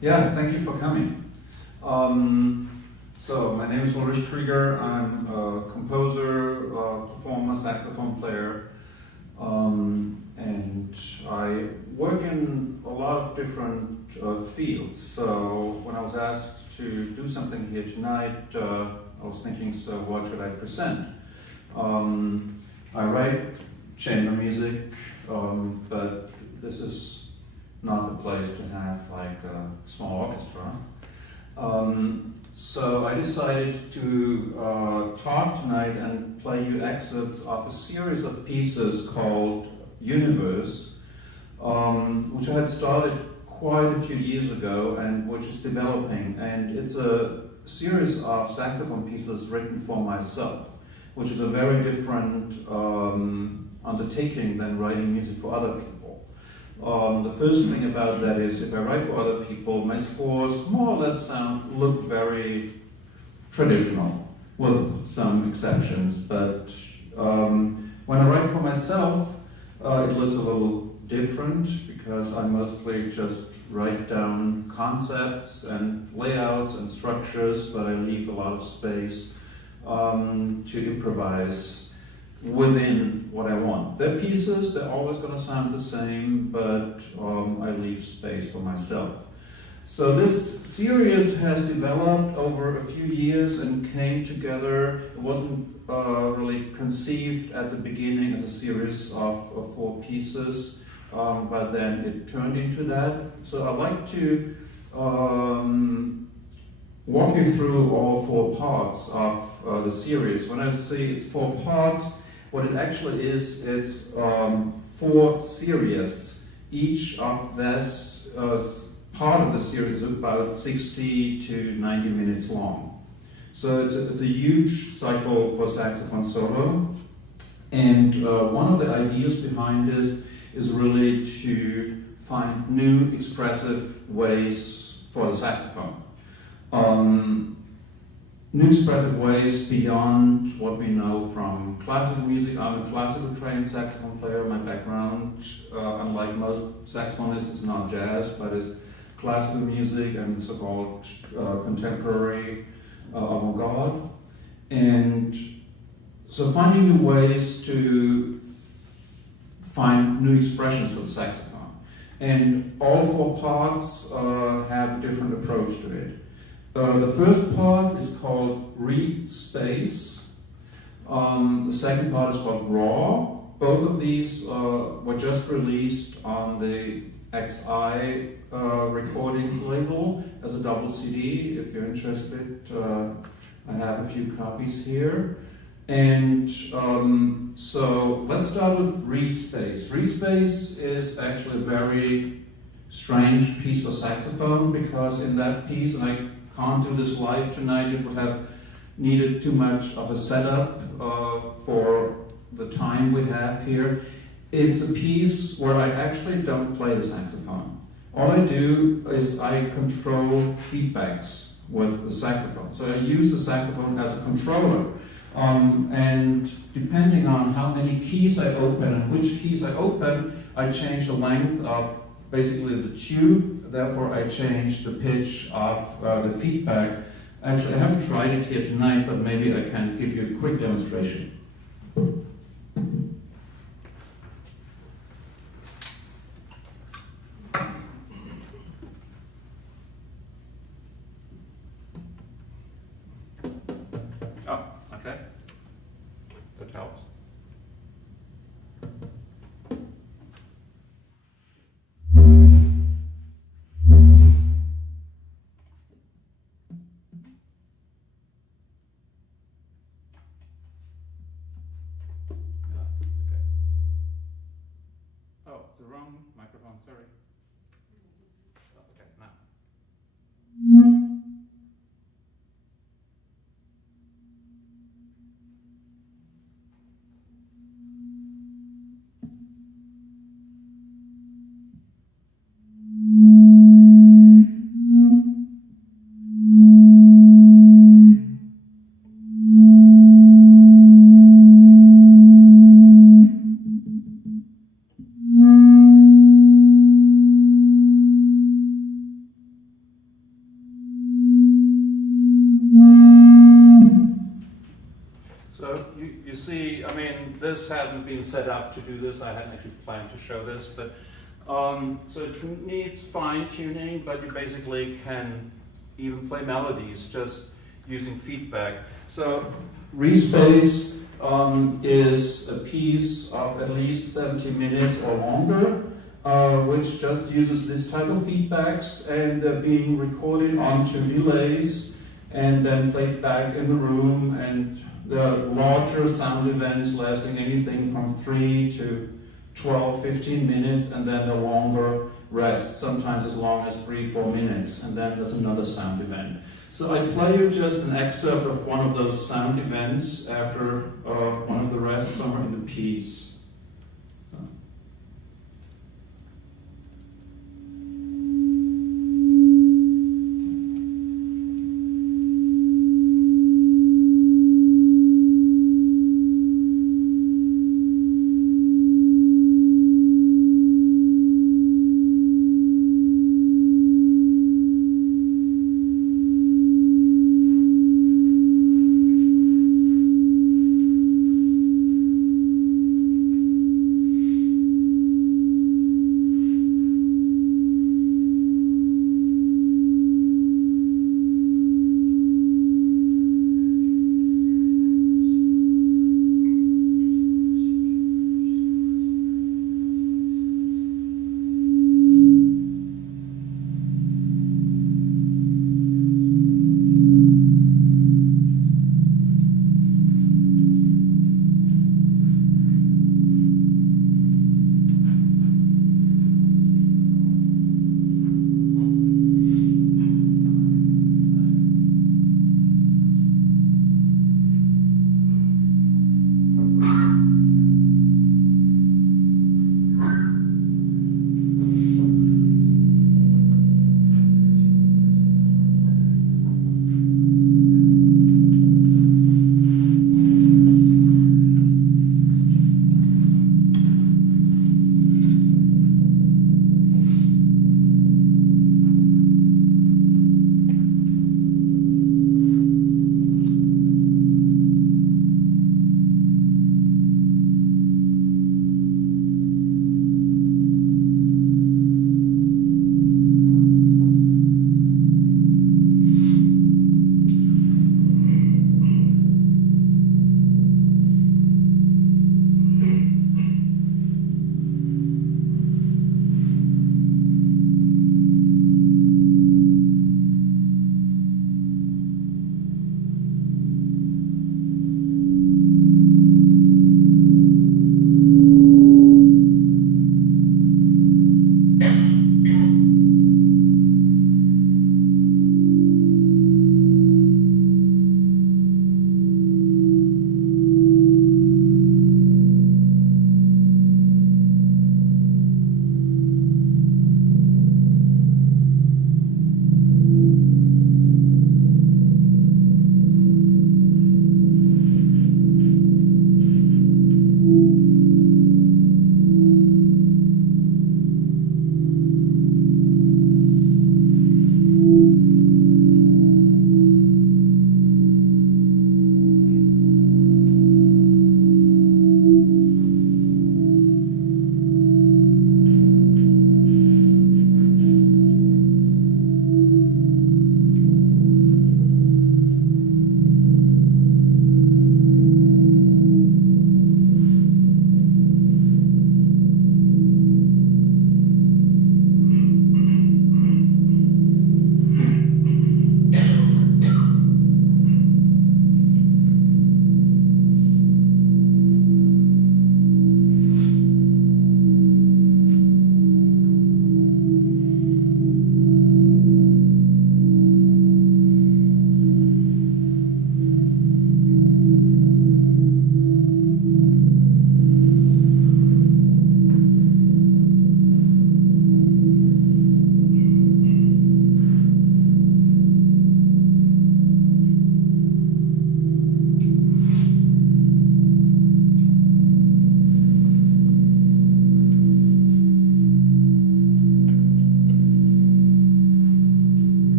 Yeah, thank you for coming. So my name is Ulrich Kriger. I'm a composer, performer, saxophone player, and I work in a lot of different fields. So when I was asked to do something here tonight, I was thinking, so what should I present? I write chamber music, but this is not the place to have like a small orchestra. So I decided to talk tonight and play you excerpts of a series of pieces called Universe, which I had started quite a few years ago and which is developing. And it's a series of saxophone pieces written for myself, which is a very different undertaking than writing music for other people. The first thing about that is if I write for other people, my scores more or less look very traditional, with some exceptions. But when I write for myself, it looks a little different because I mostly just write down concepts and layouts and structures, but I leave a lot of space to improvise within what I want. They're pieces, they're always going to sound the same, but I leave space for myself. So this series has developed over a few years and came together. It wasn't really conceived at the beginning as a series of 4 pieces, but then it turned into that. So I'd like to walk you through all 4 parts of the series. When I say it's 4 parts, what it actually is, it's 4 series. Each of this part of the series is about 60 to 90 minutes long. So it's a huge cycle for saxophone solo. And one of the ideas behind this is really to find new expressive ways for the saxophone. New expressive ways beyond what we know from classical music. I'm a classical trained saxophone player. My background, unlike most saxophonists, is not jazz, but is classical music and so-called contemporary avant-garde. And so finding new ways to find new expressions for the saxophone. And all 4 parts have a different approach to it. The first part is called Respace. The second part is called Raw. Both of these were just released on the XI recordings label as a double CD. If you're interested, I have a few copies here. And so let's start with Respace. Respace is actually a very strange piece for saxophone because in that piece, and I can't do this live tonight, it would have needed too much of a setup for the time we have here. It's a piece where I actually don't play the saxophone. All I do is I control feedbacks with the saxophone. So I use the saxophone as a controller. And depending on how many keys I open and which keys I open, I change the length of basically the tube. Therefore, I change the pitch of the feedback. Actually, I haven't tried it here tonight, but maybe I can give you a quick demonstration. Oh, okay. That helps. Oh, it's the wrong microphone, sorry. Oh, okay, now. this hadn't been set up to do this. I hadn't actually planned to show this, but so it needs fine tuning, but you basically can even play melodies just using feedback. So Respace is a piece of at least 70 minutes or longer, which just uses this type of feedbacks, and they're being recorded onto delays and then played back in the room, and the larger sound events lasting anything from 3 to 12, 15 minutes, and then the longer rest, sometimes as long as 3-4 minutes, and then there's another sound event. So I play you just an excerpt of one of those sound events after one of the rests somewhere in the piece.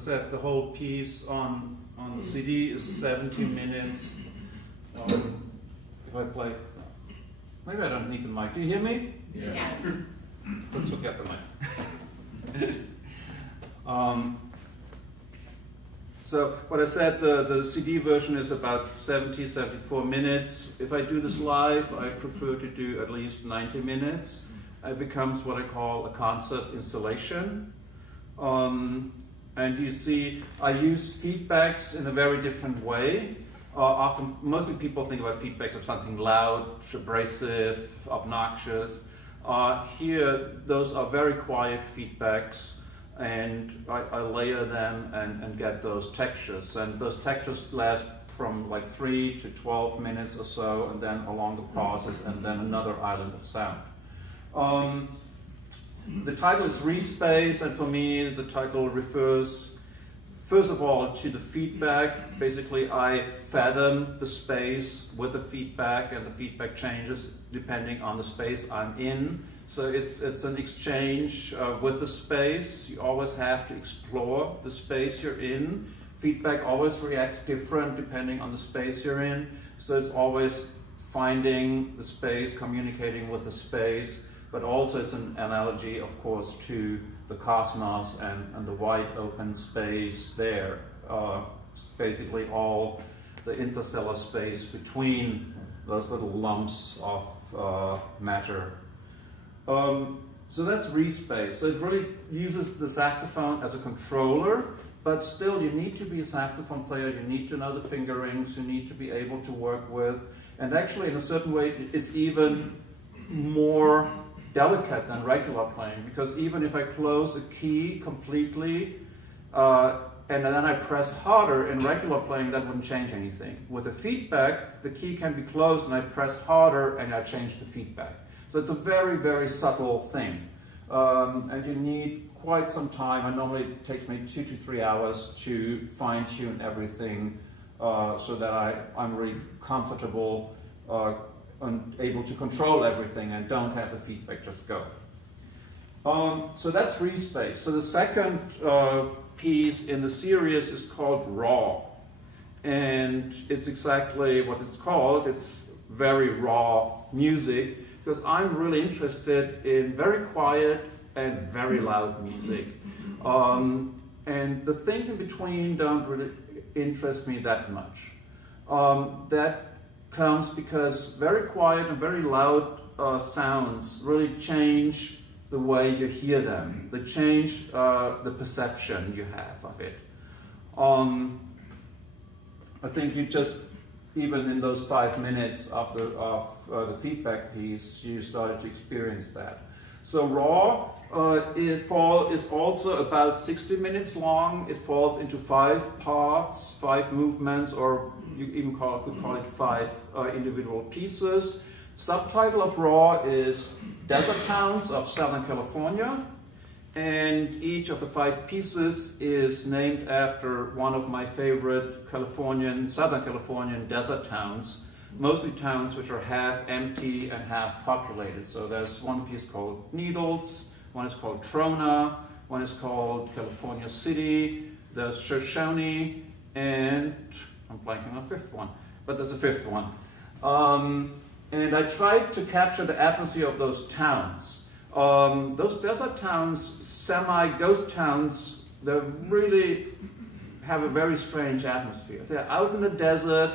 said, the whole piece on the CD is 70 minutes. If I play, maybe I don't need the mic. Do you hear me? Yeah. Let's forget the mic. So what I said, the CD version is about 74 minutes. If I do this live, I prefer to do at least 90 minutes. It becomes what I call a concert installation. And you see, I use feedbacks in a very different way. Mostly people think about feedbacks of something loud, abrasive, obnoxious. Here, those are very quiet feedbacks, and I layer them and get those textures. And those textures last from like 3 to 12 minutes or so, and then a longer pauses, and then another island of sound. The title is Respace, and for me, the title refers, first of all, to the feedback. Basically, I fathom the space with the feedback, and the feedback changes depending on the space I'm in. So it's an exchange with the space. You always have to explore the space you're in. Feedback always reacts different depending on the space you're in. So it's always finding the space, communicating with the space, but also it's an analogy, of course, to the cosmos and the wide open space there. Basically all the interstellar space between those little lumps of matter. So that's Respace. So it really uses the saxophone as a controller, but still you need to be a saxophone player, you need to know the fingerings, you need to be able to work with, and actually in a certain way it's even more delicate than regular playing, because even if I close a key completely and then I press harder in regular playing, that wouldn't change anything. With the feedback, the key can be closed and I press harder and I change the feedback. So it's a very, very subtle thing. And you need quite some time. And normally it takes me 2 to 3 hours to fine-tune everything so that I'm really comfortable and able to control everything and don't have the feedback just go. So that's Respace. So the second piece in the series is called Raw. And it's exactly what it's called. It's very raw music, because I'm really interested in very quiet and very loud music. And the things in between don't really interest me that much. That comes because very quiet and very loud sounds really change the way you hear them. They change the perception you have of it. I think you just, even in those 5 minutes of the feedback piece, you started to experience that. So Raw is also about 60 minutes long. It falls into 5 parts, 5 movements, or you even could call it 5 individual pieces. Subtitle of Raw is Desert Towns of Southern California, and each of the 5 pieces is named after one of my favorite Southern Californian desert towns, mostly towns which are half empty and half populated. So there's one piece called Needles, one is called Trona, one is called California City, there's Shoshone, and I'm blanking on a 5th one, but there's a 5th one. And I tried to capture the atmosphere of those towns. Those desert towns, semi-ghost towns, they really have a very strange atmosphere. They're out in the desert,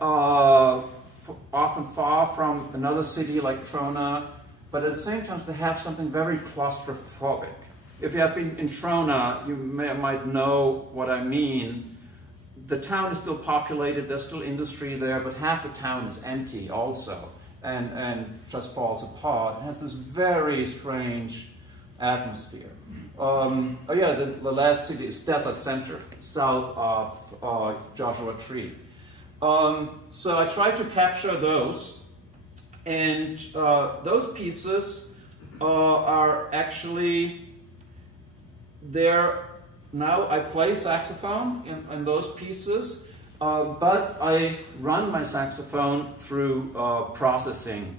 often far from another city like Trona, but at the same time they have something very claustrophobic. If you have been in Trona, you might know what I mean. The town is still populated, there's still industry there, but half the town is empty also, and just falls apart. It has this very strange atmosphere. The last city is Desert Center, south of Joshua Tree. So I tried to capture those, and those pieces are actually there. Now I play saxophone in those pieces, but I run my saxophone through processing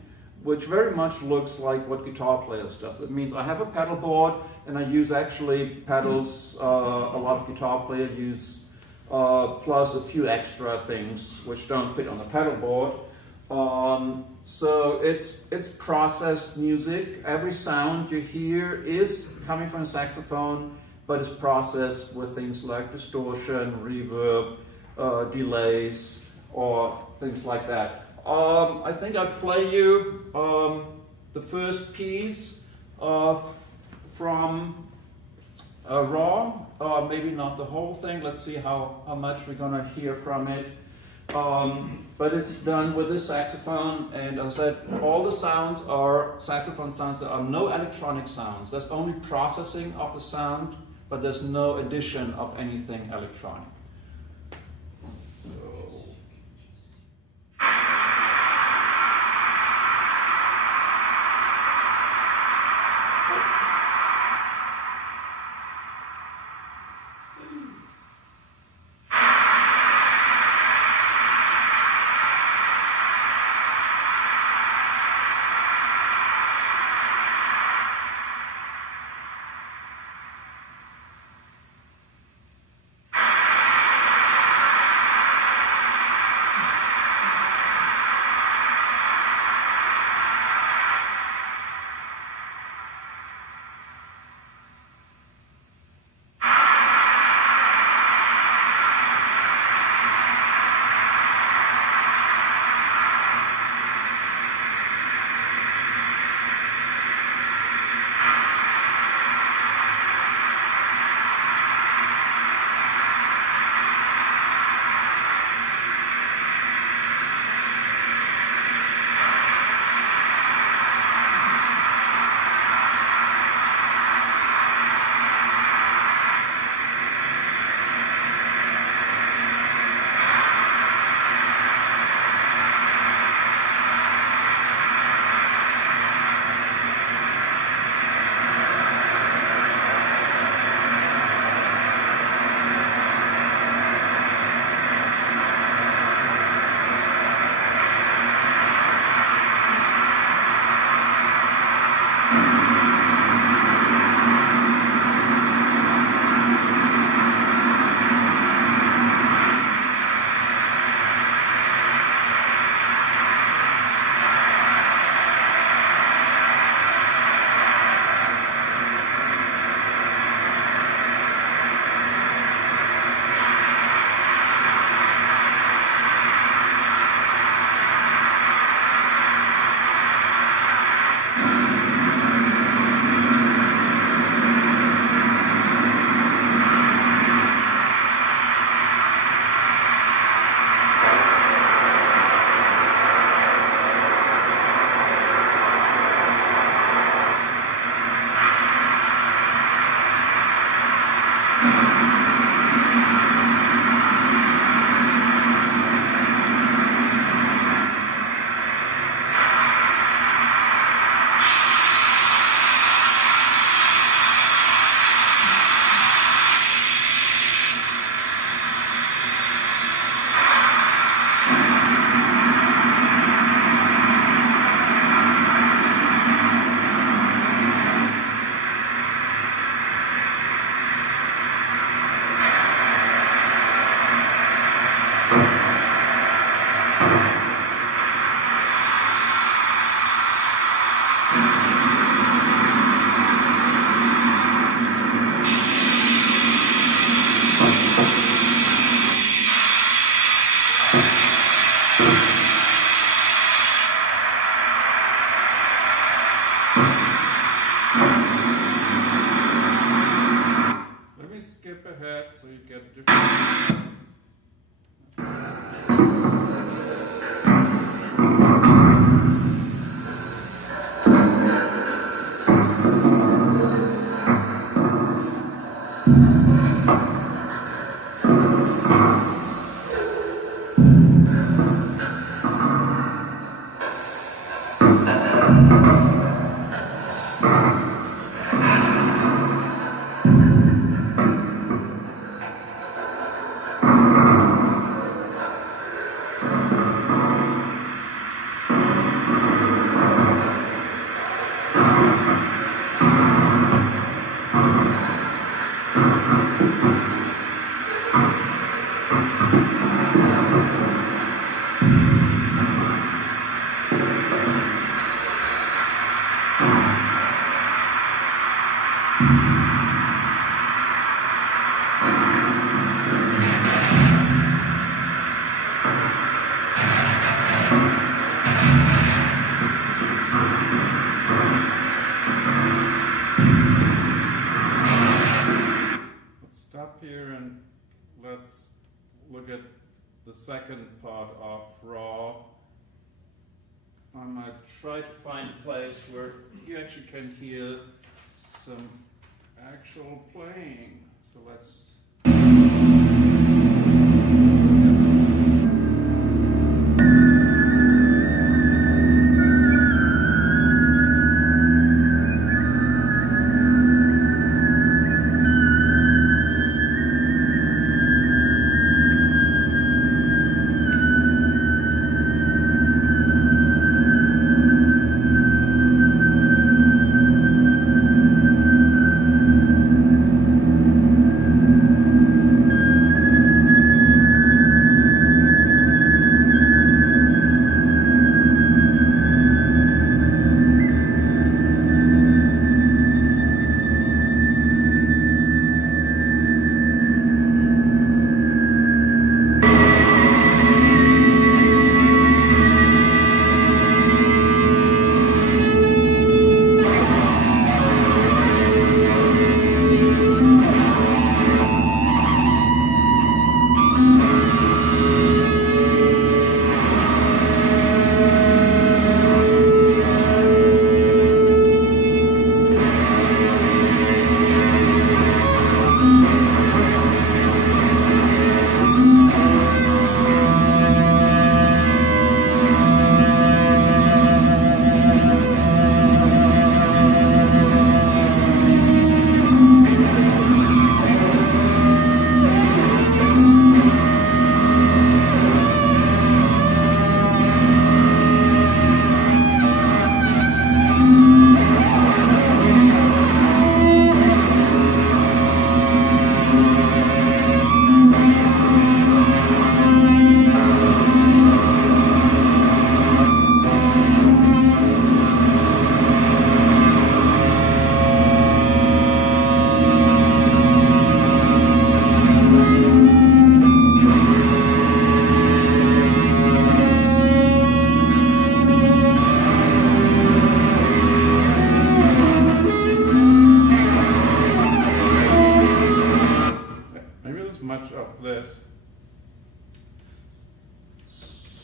which very much looks like what guitar players does. It means I have a pedal board and I use actually pedals a lot of guitar players use, plus a few extra things which don't fit on the pedal board. So it's processed music. Every sound you hear is coming from a saxophone, but it's processed with things like distortion, reverb, delays, or things like that. I think I'll play you the first piece from Raw, maybe not the whole thing. Let's see how much we're gonna hear from it. But it's done with the saxophone, and as I said, all the sounds are saxophone sounds. There are no electronic sounds. There's only processing of the sound, but there's no addition of anything electronic. so you get different. second part of raw. I might try to find a place where you actually can hear some actual playing. So let's.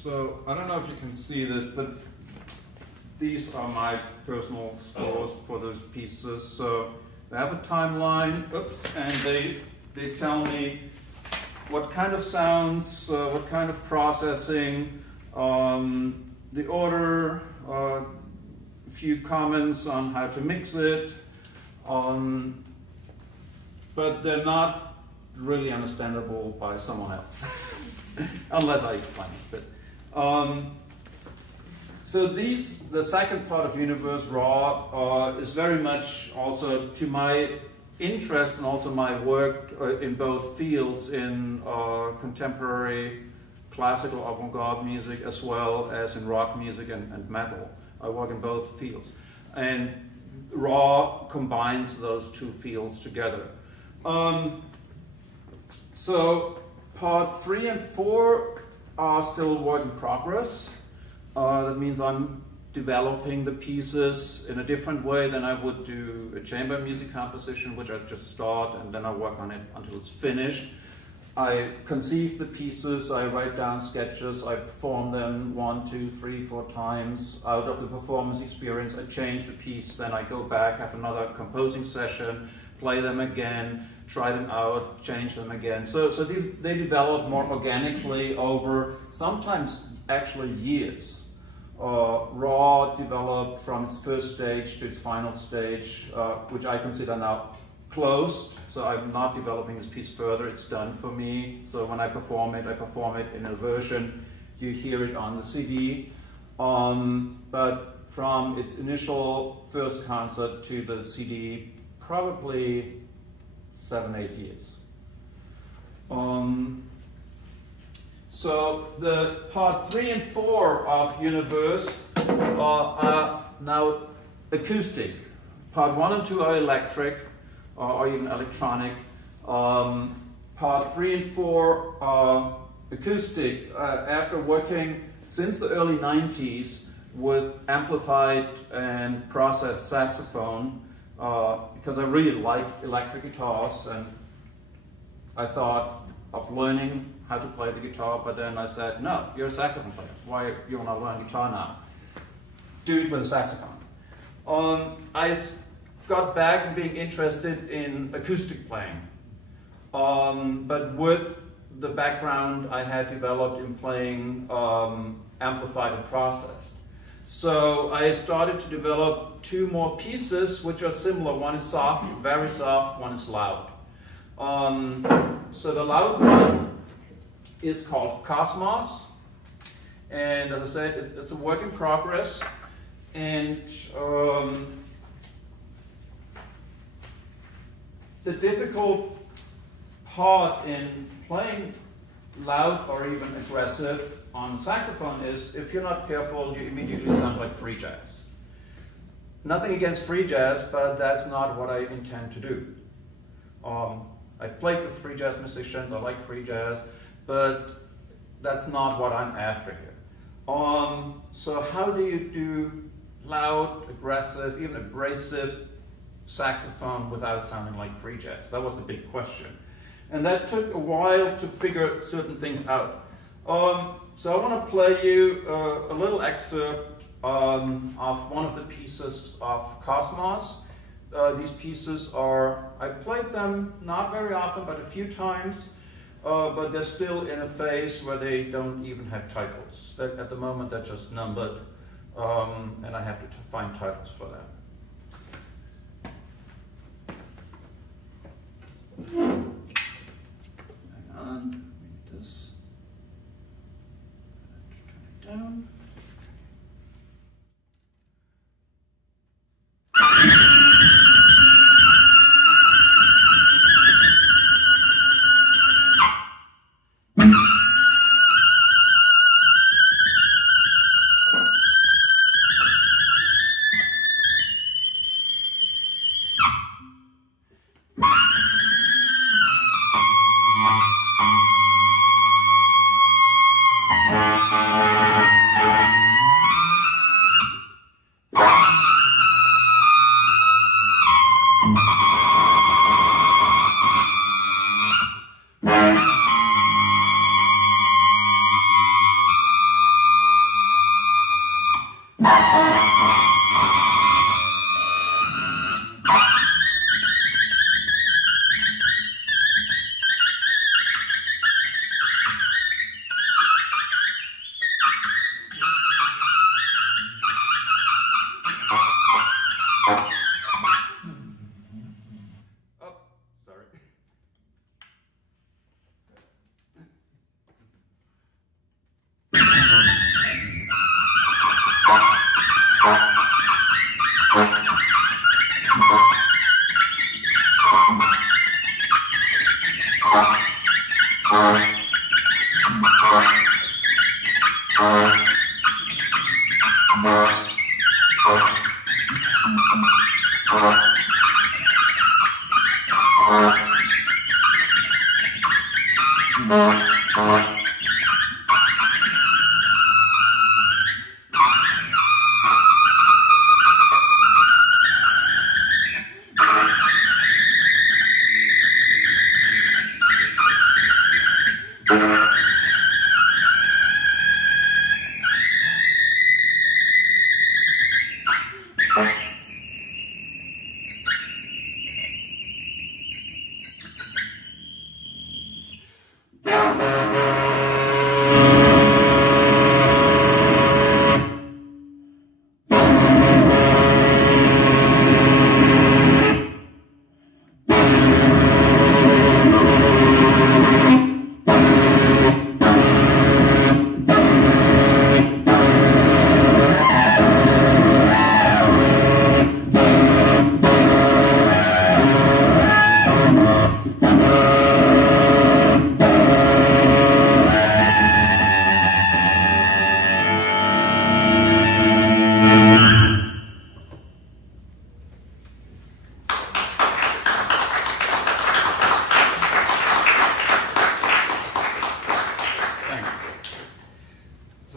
So I don't know if you can see this, but these are my personal scores for those pieces. So they have a timeline, and they tell me what kind of sounds, what kind of processing, the order, a few comments on how to mix it, but they're not really understandable by someone else, unless I explain it. So the second part of Universe Raw is very much also to my interest and also my work in both fields, in contemporary classical avant-garde music as well as in rock music and metal. I work in both fields. And Raw combines those two fields together. So part 3 and 4 are still work in progress. That means I'm developing the pieces in a different way than I would do a chamber music composition, which I just start and then I work on it until it's finished. I conceive the pieces, I write down sketches, I perform them 1, 2, 3, 4 times. Out of the performance experience, I change the piece, then I go back, have another composing session, play them again, try them out, change them again. So they develop more organically over sometimes actually years. Raw developed from its first stage to its final stage, which I consider now closed. So I'm not developing this piece further, it's done for me. So when I perform it in a version, you hear it on the CD. But from its initial first concert to the CD, probably 7-8 years. So the part 3 and 4 of Universe are now acoustic. Part 1 and 2 are electric, or even electronic. Part 3 and 4 are acoustic. After working since the early 90s with amplified and processed saxophone, because I really like electric guitars, and I thought of learning how to play the guitar, but then I said, no, you're a saxophone player. Why you want to learn guitar now? Do it with a saxophone. Got back and being interested in acoustic playing, but with the background I had developed in playing amplified and processed. So I started to develop two more pieces which are similar. One is soft, very soft, one is loud. So the loud one is called Cosmos, and as I said, it's a work in progress, and the difficult part in playing loud or even aggressive on saxophone is if you're not careful, you immediately sound like free jazz. Nothing against free jazz, but that's not what I intend to do. I've played with free jazz musicians, I like free jazz, but that's not what I'm after here. So how do you do loud, aggressive, even abrasive saxophone without sounding like free jazz? That was the big question. And that took a while to figure certain things out. So I want to play you a little excerpt of one of the pieces of Cosmos. These pieces are, I played them not very often, but a few times, but they're still in a phase where they don't even have titles. At the moment, they're just numbered, and I have to find titles for them. Hang on, read this. Turn it down.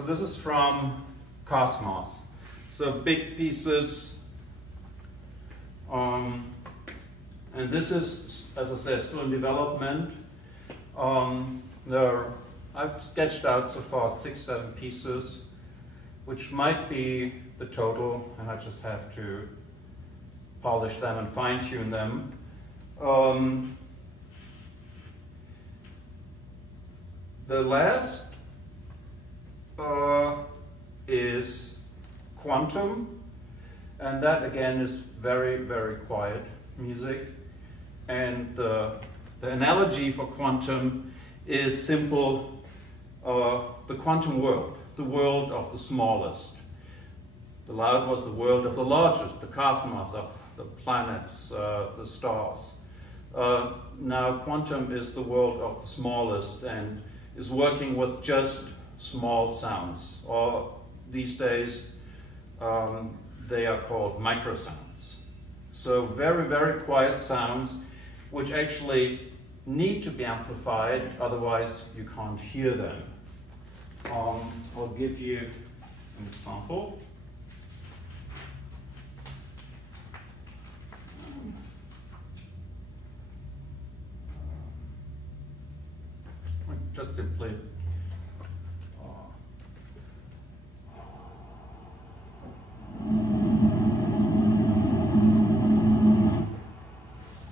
This is from Cosmos. So big pieces, and this is, as I said, still in development. There are I've sketched out so far 6-7 pieces, which might be the total, and I just have to polish them and fine-tune them. The last is Quantum, and that again is very, very quiet music. And the analogy for Quantum is simple, the quantum world, the world of the smallest. The loud was the world of the largest, the cosmos of the planets, the stars. Now quantum is the world of the smallest and is working with just small sounds, or these days they are called microsounds. So very, very quiet sounds which actually need to be amplified, otherwise you can't hear them. I'll give you an example. Just simply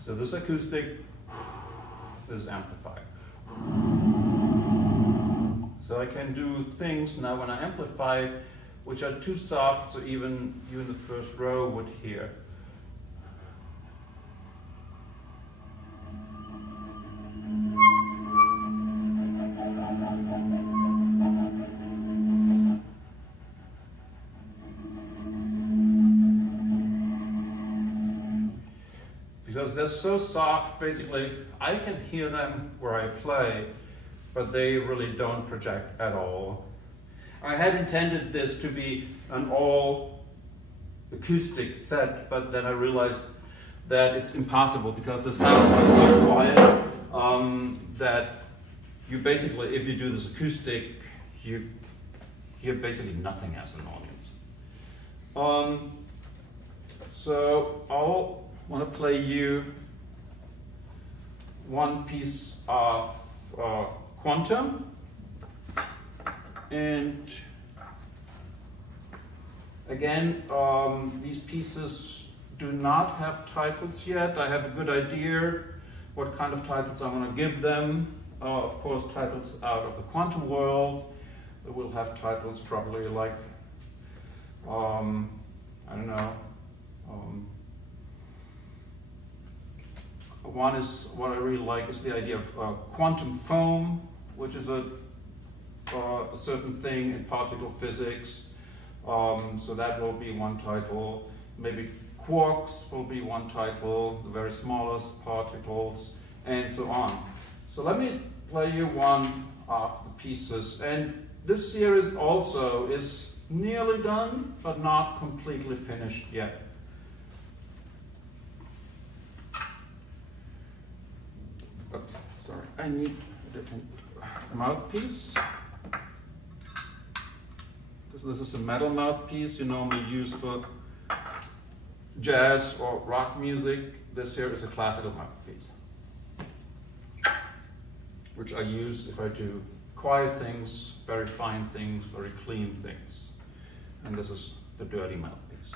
so this acoustic is amplified. So I can do things now when I amplify which are too soft so even you in the first row would hear. Because they're so soft, basically, I can hear them where I play, but they really don't project at all. I had intended this to be an all acoustic set, but then I realized that it's impossible because the sound is so quiet that you basically, if you do this acoustic, you hear basically nothing as an audience. So I'll want to play you one piece of Quantum, and again these pieces do not have titles yet. I have a good idea what kind of titles I want to give them. Of course, titles out of the quantum world. We'll have titles probably like I don't know. One is, what I really like is the idea of quantum foam, which is a certain thing in particle physics. So that will be one title. Maybe quarks will be one title, the very smallest particles, and so on. So let me play you one of the pieces. And this series also is nearly done, but not completely finished yet. Oops, sorry, I need a different mouthpiece. Because this is a metal mouthpiece you normally use for jazz or rock music. This here is a classical mouthpiece, which I use if I do quiet things, very fine things, very clean things. And this is the dirty mouthpiece.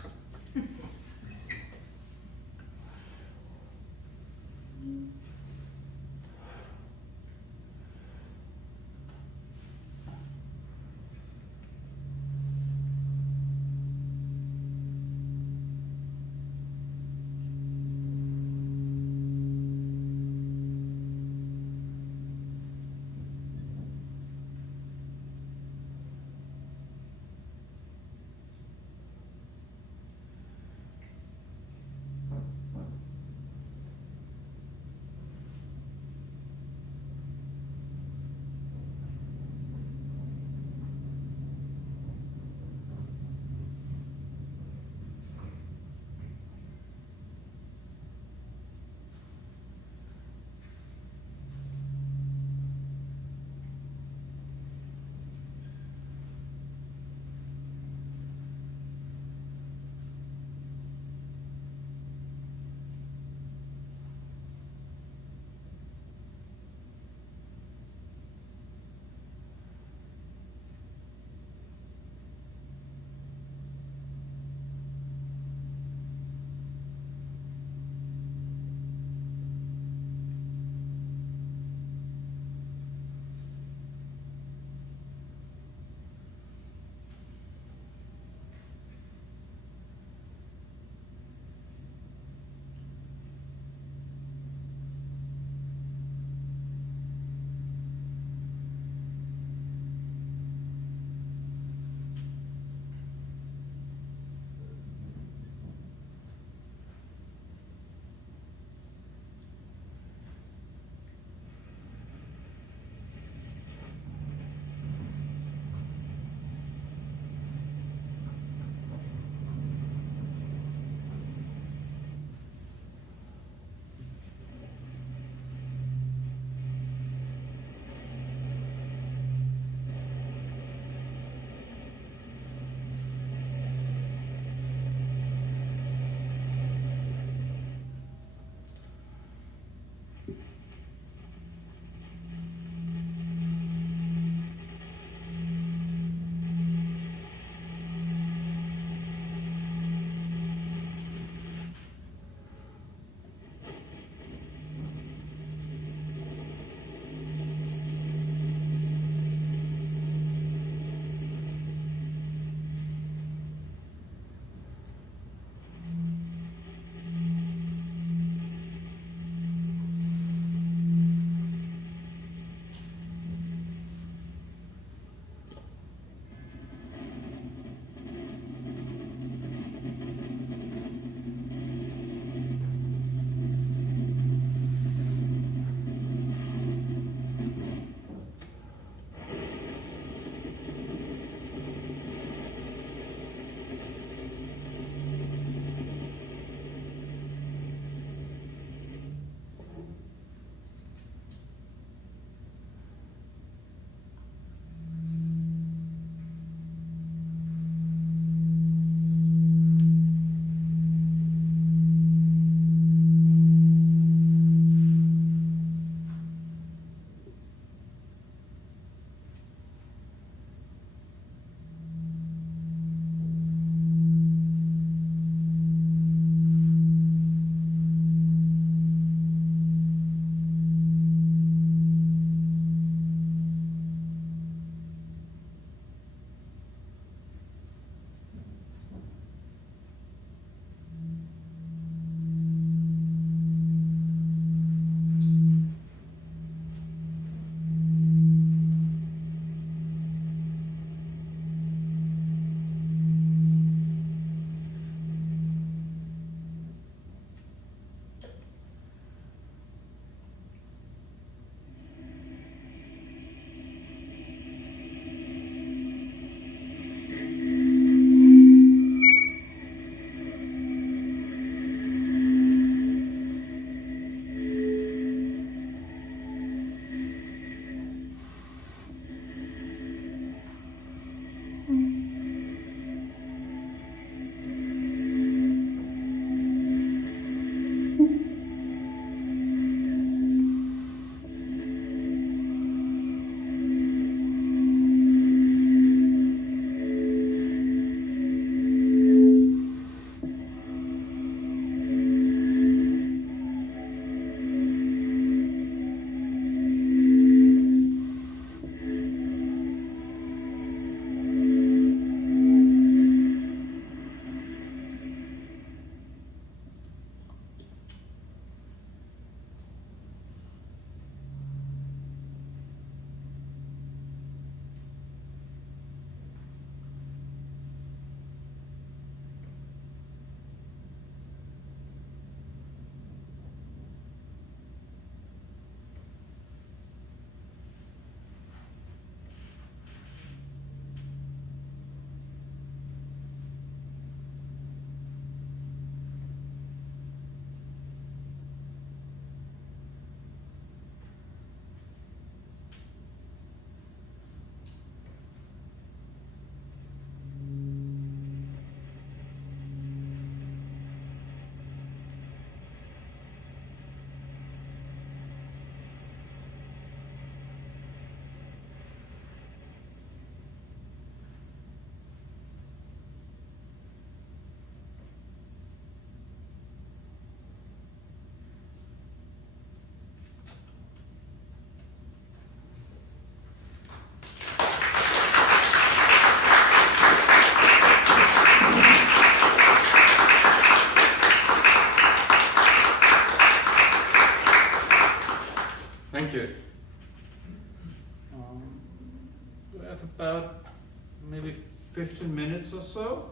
minutes or so.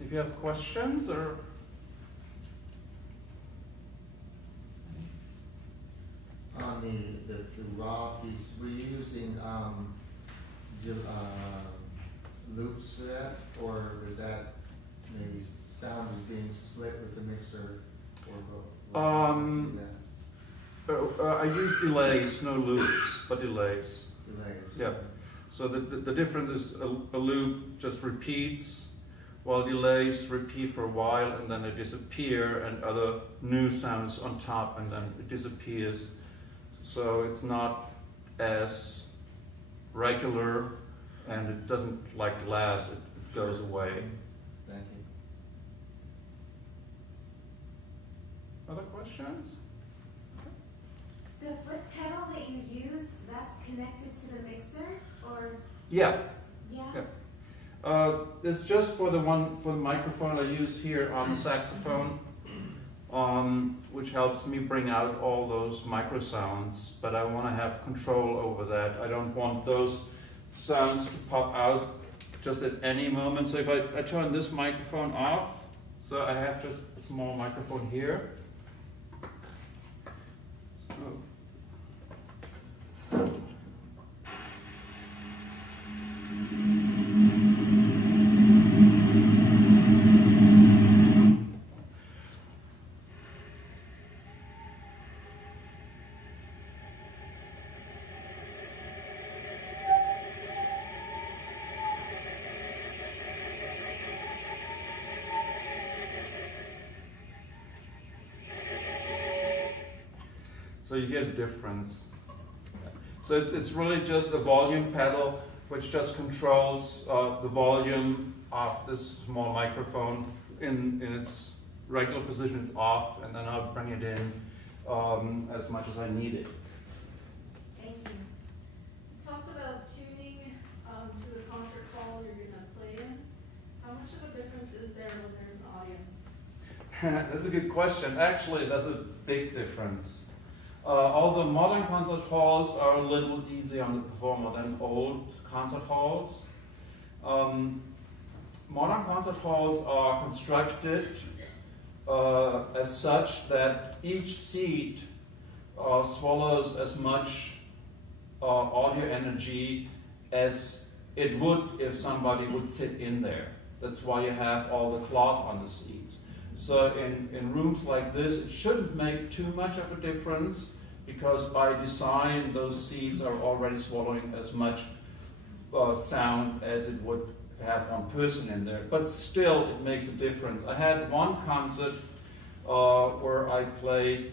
If you have questions or... On the raw piece, were you using loops for that, or was that maybe sound was being split with the mixer, or I use delays, no loops, but delays. delays? Yeah. So the difference is a loop just repeats, while delays repeat for a while and then they disappear, and other new sounds on top and then it disappears. So it's not as regular and it doesn't like last, it goes away. Thank you. Other questions? The foot pedal that you use, that's connected to the mixer, or? Yeah. Yeah. It's just for the microphone I use here on the saxophone, which helps me bring out all those micro sounds, but I want to have control over that. I don't want those sounds to pop out just at any moment. So if I turn this microphone off, so I have just a small microphone here. So you get a difference. So it's really just the volume pedal, which just controls the volume of this small microphone. In its regular position, it's off, and then I'll bring it in as much as I need it. Thank you. You talked about tuning to the concert hall you're going to play in. How much of a difference is there when there's an audience? That's a good question. Actually, there's a big difference. Although modern concert halls are a little easier on the performer than old concert halls, modern concert halls are constructed as such that each seat swallows as much audio energy as it would if somebody would sit in there. That's why you have all the cloth on the seats. So in rooms like this, it shouldn't make too much of a difference, because by design, those seats are already swallowing as much sound as it would have one person in there. But still, it makes a difference. I had one concert where I played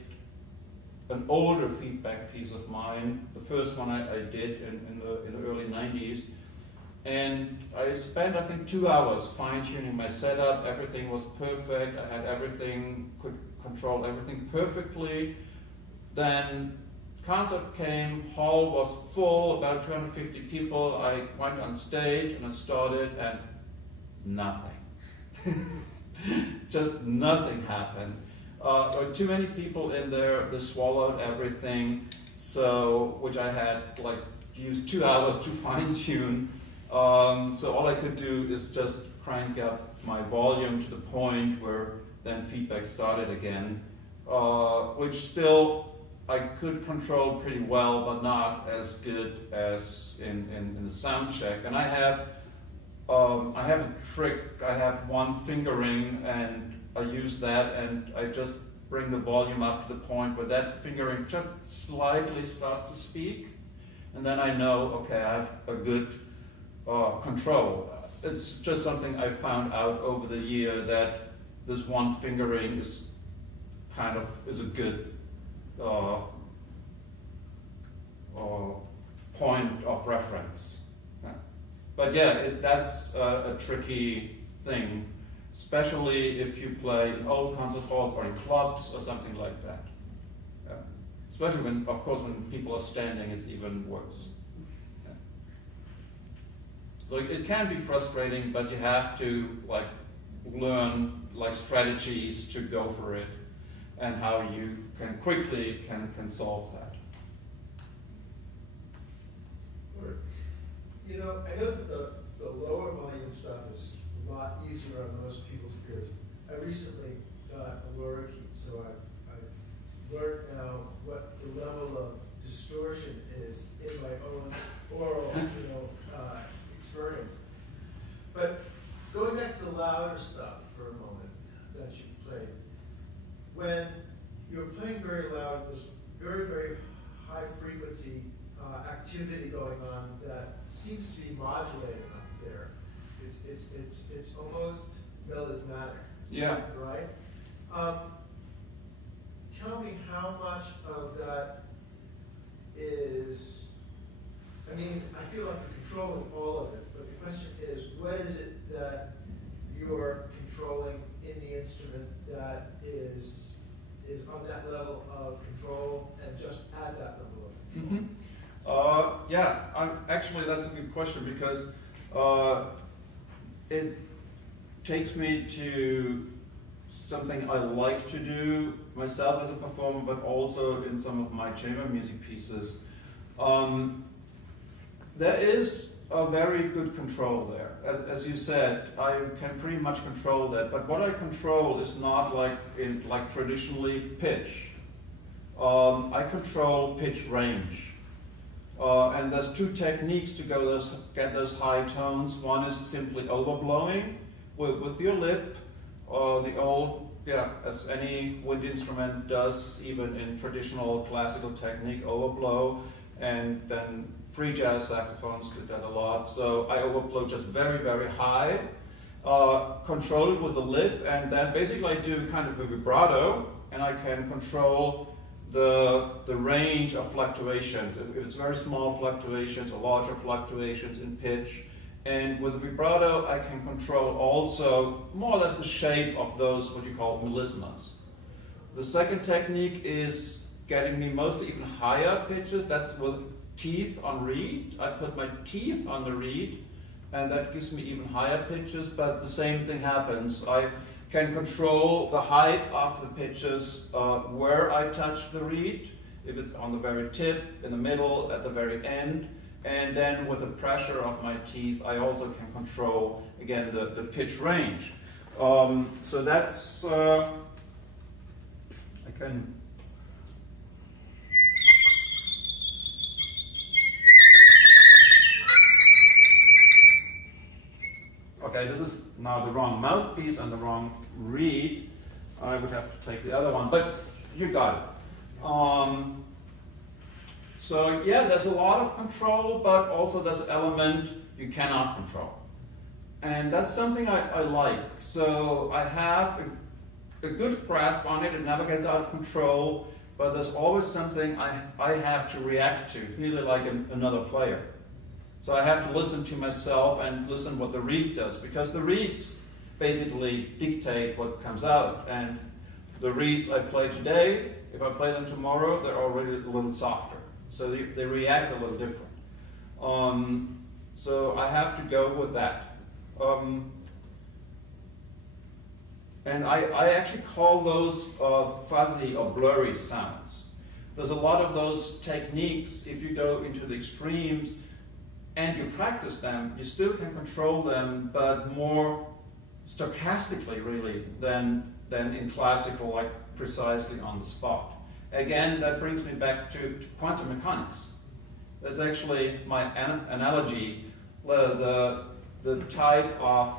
an older feedback piece of mine, the first one I did in the early 90s. And I spent, I think, 2 hours fine-tuning my setup. Everything was perfect. I had everything, could control everything perfectly. Then concert came, hall was full, about 250 people. I went on stage and I started, and nothing. Just nothing happened. There were too many people in there. They swallowed everything. So, which I had used 2 hours to fine-tune. So all I could do is just crank up my volume to the point where then feedback started again, which still I could control pretty well, but not as good as in the sound check. And I have a trick. I have one fingering, and I use that, and I just bring the volume up to the point where that fingering just slightly starts to speak, and then I know, okay, I have a good control. It's just something I found out over the year, that this one fingering is a good point of reference. Yeah. But yeah, that's a tricky thing, especially if you play in old concert halls or in clubs or something like that. Yeah. Especially when people are standing, it's even worse. So it can be frustrating, but you have to learn strategies to go for it, and how you can quickly can solve that. I know that the lower volume stuff is a lot easier on most people's ears. I recently got a lorikeet, so I've learned now what the level of distortion is in my own oral, experience. But going back to the louder stuff for a moment that you played, when you're playing very loud, there's very, very high frequency activity going on that seems to be modulating up there. It's almost melismatic. Yeah. Right? Tell me how much of that is, I mean, I feel like you're controlling all of it, but the question is, what is it that you're controlling in the instrument that is on that level of control and just at that level of control? Actually, that's a good question because it takes me to something I like to do myself as a performer, but also in some of my chamber music pieces. There is a very good control there. As you said, I can pretty much control that, but what I control is not like traditionally pitch. I control pitch range. And there's two techniques to get those high tones. One is simply overblowing with your lip, as any wind instrument does, even in traditional classical technique, overblow, and then free jazz saxophones did that a lot. So I overblow just very, very high, control it with the lip, and then basically I do kind of a vibrato, and I can control the range of fluctuations. If it's very small fluctuations or larger fluctuations in pitch. And with the vibrato, I can control also more or less the shape of those, what you call melismas. The second technique is getting me mostly even higher pitches. That's with teeth on reed. I put my teeth on the reed, and that gives me even higher pitches, but the same thing happens. I can control the height of the pitches where I touch the reed, if it's on the very tip, in the middle, at the very end. And then with the pressure of my teeth, I also can control, again, the pitch range. So that's, I can... Okay, this is now the wrong mouthpiece and the wrong reed. I would have to take the other one, but you got it. So yeah, there's a lot of control, but also there's an element you cannot control. And that's something I like. So I have a good grasp on it. It never gets out of control, but there's always something I have to react to. It's nearly like another player. So I have to listen to myself and listen what the reed does, because the reeds basically dictate what comes out. And the reeds I play today, if I play them tomorrow, they're already a little softer. So they react a little different. So I have to go with that. And I actually call those fuzzy or blurry sounds. There's a lot of those techniques, if you go into the extremes and you practice them, you still can control them, but more stochastically really than in classical, like precisely on the spot. Again, that brings me back to quantum mechanics. That's actually my analogy. The type of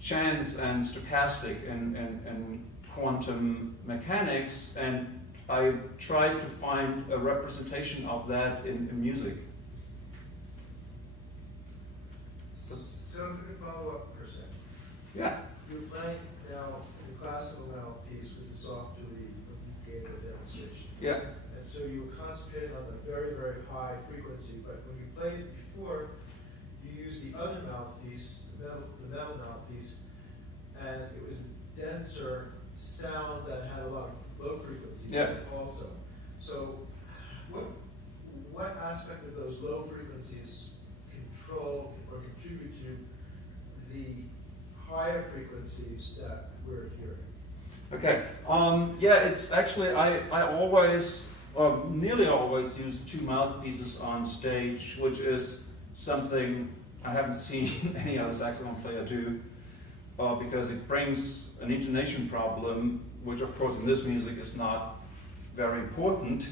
chance and stochastic in quantum mechanics, and I tried to find a representation of that in music. So let me follow up for a second. Yeah. You're playing now the classical mouthpiece with the softer reed when you gave the demonstration. Yeah. And so you were concentrating on the very, very high frequency, but when you played it before, you used the other mouthpiece, the metal mouthpiece, and it was a denser sound that had a lot of low frequencies also. So what aspect of those low frequencies control or contribute to the higher frequencies that we're hearing? Okay. Yeah, it's actually, I always nearly always use two mouthpieces on stage, which is something I haven't seen any other saxophone player do, because it brings an intonation problem, which of course in this music is not very important.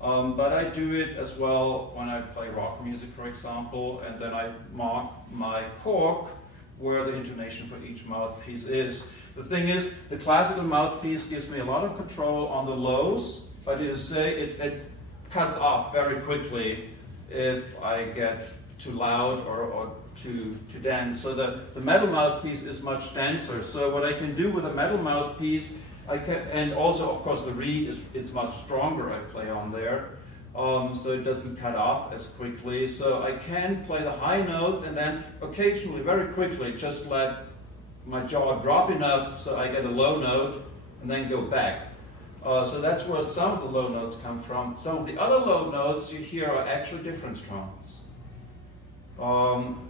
But I do it as well when I play rock music, for example, and then I mark my cork where the intonation for each mouthpiece is. The thing is, the classical mouthpiece gives me a lot of control on the lows, but it cuts off very quickly if I get too loud or too dense. So the metal mouthpiece is much denser. So what I can do with a metal mouthpiece, and also of course the reed is much stronger I play on there, so it doesn't cut off as quickly. So I can play the high notes and then occasionally, very quickly, just let my jaw drop enough so I get a low note and then go back. So that's where some of the low notes come from. Some of the other low notes you hear are actually difference tones.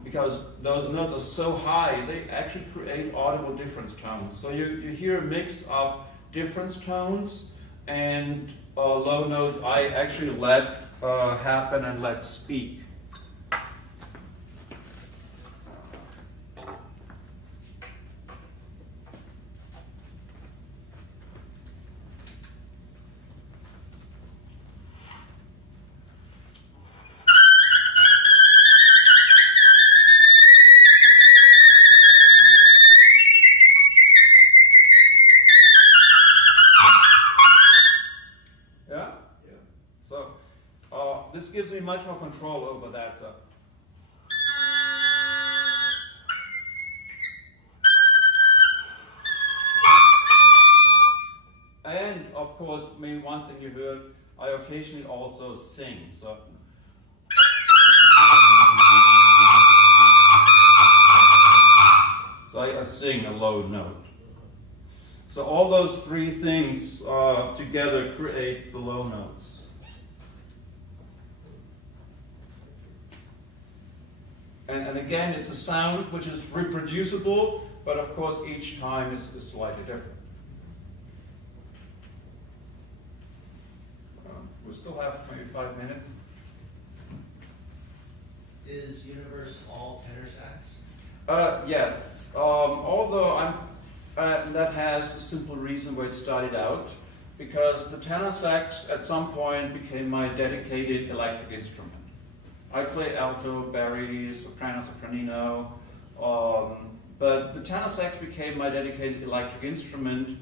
Because those notes are so high, they actually create audible difference tones. So you hear a mix of difference tones and low notes I actually let happen and let speak. This gives me much more control over that. So. And of course, maybe one thing you heard, I occasionally also sing. So I sing a low note. So all those three things together create the low notes. And again, it's a sound which is reproducible, but of course each time is slightly different. We still have maybe 5 minutes. Is Universe all tenor sax? Yes, although that has a simple reason where it started out, because the tenor sax at some point became my dedicated electric instrument. I play alto, bari, soprano, sopranino, but the tenor sax became my dedicated electric instrument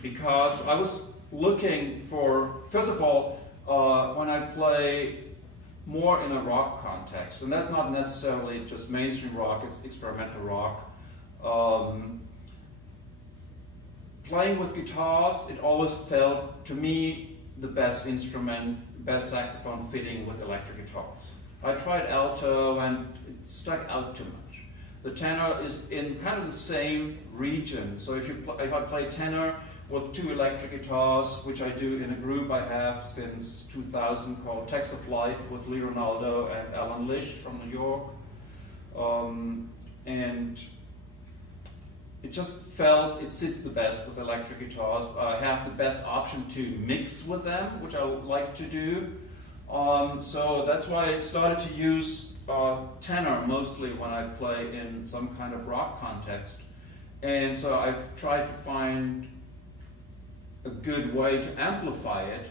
because I was looking for, first of all, when I play more in a rock context, and that's not necessarily just mainstream rock, it's experimental rock. Playing with guitars, it always felt, to me, the best instrument, best saxophone fitting with electric guitars. I tried alto and it stuck out too much. The tenor is in kind of the same region. So if I play tenor with two electric guitars, which I do in a group I have since 2000 called Text of Light with Lee Ronaldo and Alan Licht from New York, and it just felt it sits the best with electric guitars. I have the best option to mix with them, which I would like to do. So that's why I started to use tenor mostly when I play in some kind of rock context. And so I've tried to find a good way to amplify it.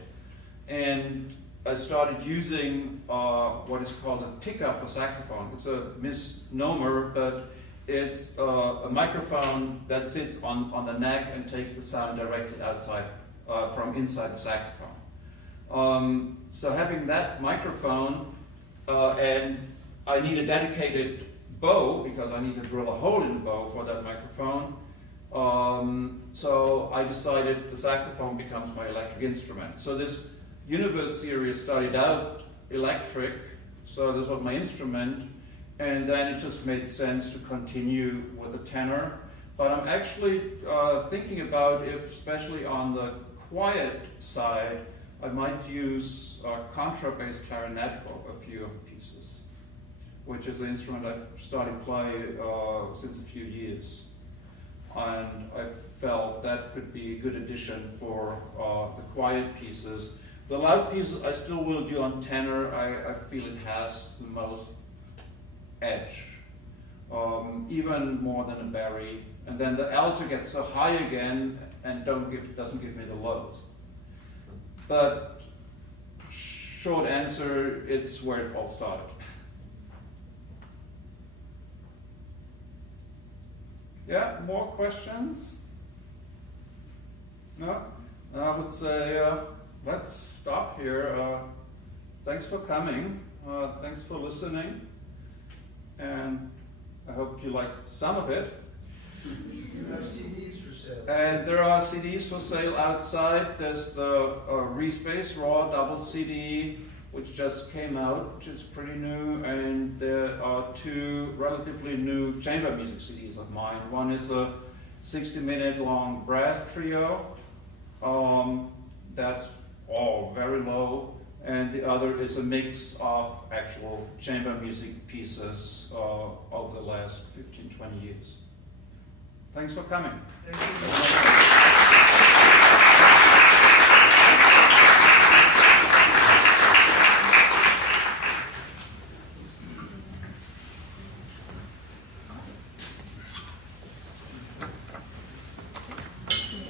And I started using what is called a pickup for saxophone. It's a misnomer, but it's a microphone that sits on the neck and takes the sound directly outside from inside the saxophone. So having that microphone, and I need a dedicated bow because I need to drill a hole in the bow for that microphone. So I decided the saxophone becomes my electric instrument. So this Universe series started out electric, so this was my instrument. And then it just made sense to continue with the tenor. But I'm actually thinking about if, especially on the quiet side, I might use contrabass clarinet for a few of the pieces, which is an instrument I've started playing since a few years. and I felt that could be a good addition for the quiet pieces. The loud pieces I still will do on tenor. I feel it has the most edge, even more than a bari. And then the alto gets so high again and doesn't give me the lows. But short answer, it's where it all started. Yeah, more questions? No? I would say let's stop here. Thanks for coming. Thanks for listening. And I hope you liked some of it. You have CDs for sale. And there are CDs for sale outside. There's the Respace Raw double CD, which just came out, which is pretty new. And there are two relatively new chamber music CDs of mine. One is a 60-minute long brass trio. That's all very low. And the other is a mix of actual chamber music pieces over the last 15-20 years. Thanks for coming. Thank you.